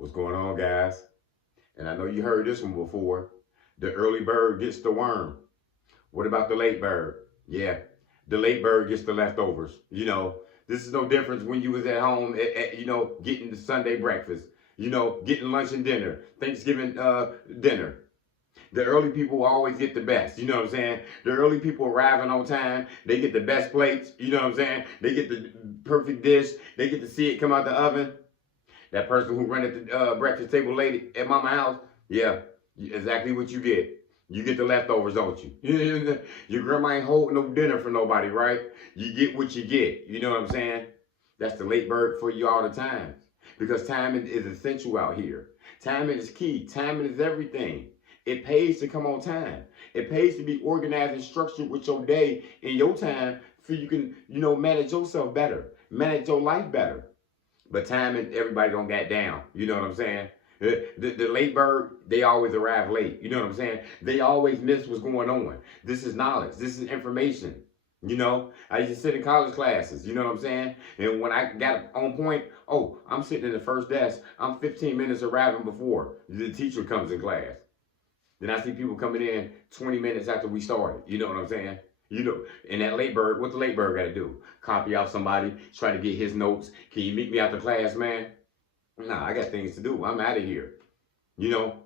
What's going on, guys? And I know you heard this one before. The early bird gets the worm. What about the late bird? Yeah, the late bird gets the leftovers. This is no difference when you was at home, getting the Sunday breakfast. Getting lunch and dinner, Thanksgiving dinner. The early people always get the best. You know what I'm saying? The early people arriving on time, they get the best plates. You know what I'm saying? They get the perfect dish. They get to see it come out the oven. That person who rented the breakfast table late at mama house, yeah, exactly what you get. You get the leftovers, don't you? Your grandma ain't holding no dinner for nobody, right? You get what you get. You know what I'm saying? That's the late bird for you all the time. Because timing is essential out here. Timing is key. Timing is everything. It pays to come on time. It pays to be organized and structured with your day and your time so you can, manage yourself better, manage your life better. But time and everybody don't get down. You know what I'm saying? The late bird, they always arrive late. You know what I'm saying? They always miss what's going on. This is knowledge. This is information. I used to sit in college classes. You know what I'm saying? And when I got on point, oh, I'm sitting in the first desk. I'm 15 minutes arriving before the teacher comes in class. Then I see people coming in 20 minutes after we started. You know what I'm saying? And that late bird, what the late bird got to do? Copy off somebody, try to get his notes. Can you meet me after class, man? Nah, I got things to do. I'm out of here. You know,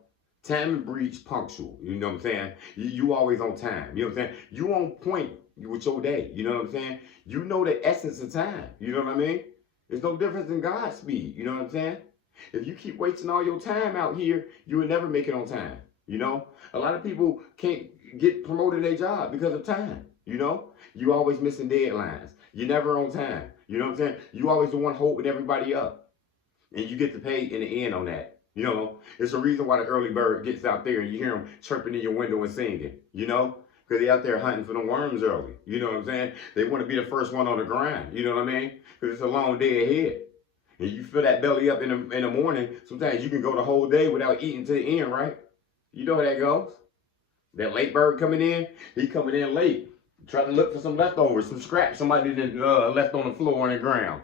time breeds punctual. You know what I'm saying? You always on time. You know what I'm saying? You on point with your day. You know what I'm saying? You know the essence of time. You know what I mean? There's no difference in God's speed. You know what I'm saying? If you keep wasting all your time out here, you will never make it on time. A lot of people can't get promoted in their job because of time. You always missing deadlines. You're never on time. You know what I'm saying? You always the one holding everybody up. And you get to pay in the end on that. It's a reason why the early bird gets out there and you hear them chirping in your window and singing, because they out there hunting for the worms early. You know what I'm saying? They want to be the first one on the grind. You know what I mean? Because it's a long day ahead. And you fill that belly up in the morning, sometimes you can go the whole day without eating to the end, right? You know how that goes. That late bird coming in, he coming in late, trying to look for some leftovers, some scraps somebody that left on the floor on the ground.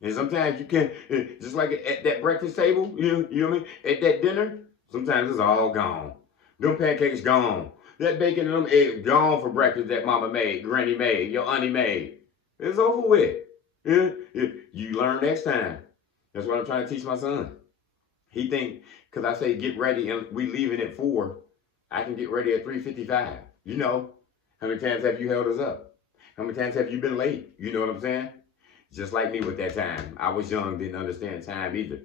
And sometimes you can, just like at that breakfast table, you know what I mean? At that dinner, sometimes it's all gone. Them pancakes gone. That bacon and them eggs gone for breakfast that mama made, granny made, your auntie made. It's over with. Yeah? You learn next time. That's what I'm trying to teach my son. He think, because I say get ready and we leaving at 4, I can get ready at 3:55. How many times have you held us up? How many times have you been late? You know what I'm saying? Just like me with that time. I was young, didn't understand time either.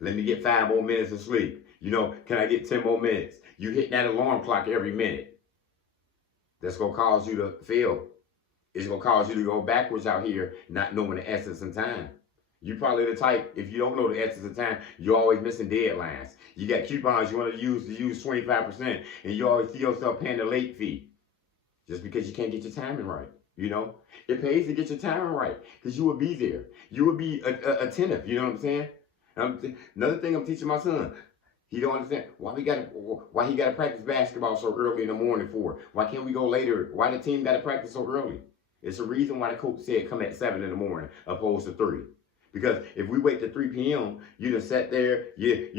Let me get 5 more minutes of sleep. Can I get 10 more minutes? You hit that alarm clock every minute. That's going to cause you to fail. It's going to cause you to go backwards out here, not knowing the essence of time. You probably the type, if you don't know the essence of time, you're always missing deadlines. You got coupons you want to use 25%, and you always see yourself paying the late fee just because you can't get your timing right. It pays to get your timing right because you will be there. You will be attentive. You know what I'm saying? Another thing I'm teaching my son, he don't understand why he got to practice basketball so early in the morning for. Why can't we go later? Why the team got to practice so early? It's a reason why the coach said come at 7 in the morning opposed to 3. Because if we wait to 3 p.m., you just sat there, you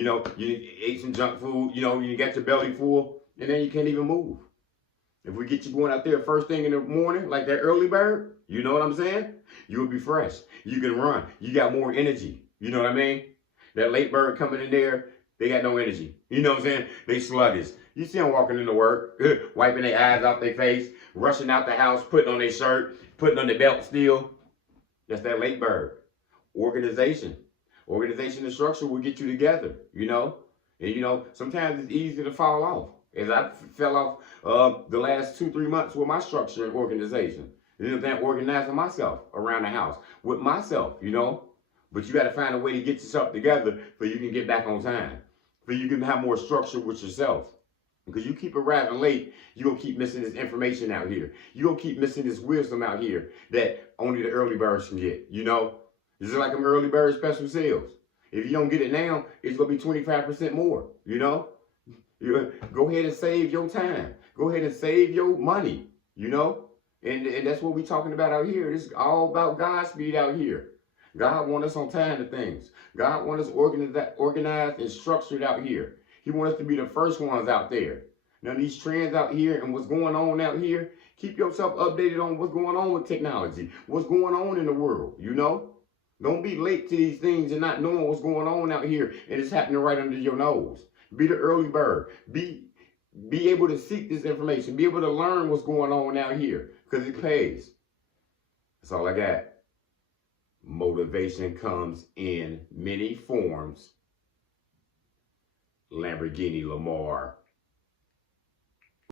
ate some junk food, you got your belly full, and then you can't even move. If we get you going out there first thing in the morning, like that early bird, you know what I'm saying? You'll be fresh. You can run. You got more energy. You know what I mean? That late bird coming in there, they got no energy. You know what I'm saying? They sluggish. You see them walking into work, wiping their eyes off their face, rushing out the house, putting on their shirt, putting on their belt still. That's that late bird. Organization and structure will get you together, and sometimes it's easy to fall off, as I fell off the last 2-3 months with my structure and organization. Organizing myself around the house with myself, but you got to find a way to get yourself together so you can get back on time, so you can have more structure with yourself. Because you keep arriving late, you're going to keep missing this information out here. You're going to keep missing this wisdom out here that only the early birds can get, This is like them early bird special sales. If you don't get it now, it's going to be 25% more, You go ahead and save your time. Go ahead and save your money, And that's what we're talking about out here. It's all about Godspeed out here. God wants us on time to things. God wants us organized and structured out here. He wants us to be the first ones out there. Now these trends out here and what's going on out here, keep yourself updated on what's going on with technology, what's going on in the world, you know? Don't be late to these things and not knowing what's going on out here and it's happening right under your nose. Be the early bird. Be able to seek this information. Be able to learn what's going on out here because it pays. That's all I got. Motivation comes in many forms. Lamborghini Lamar.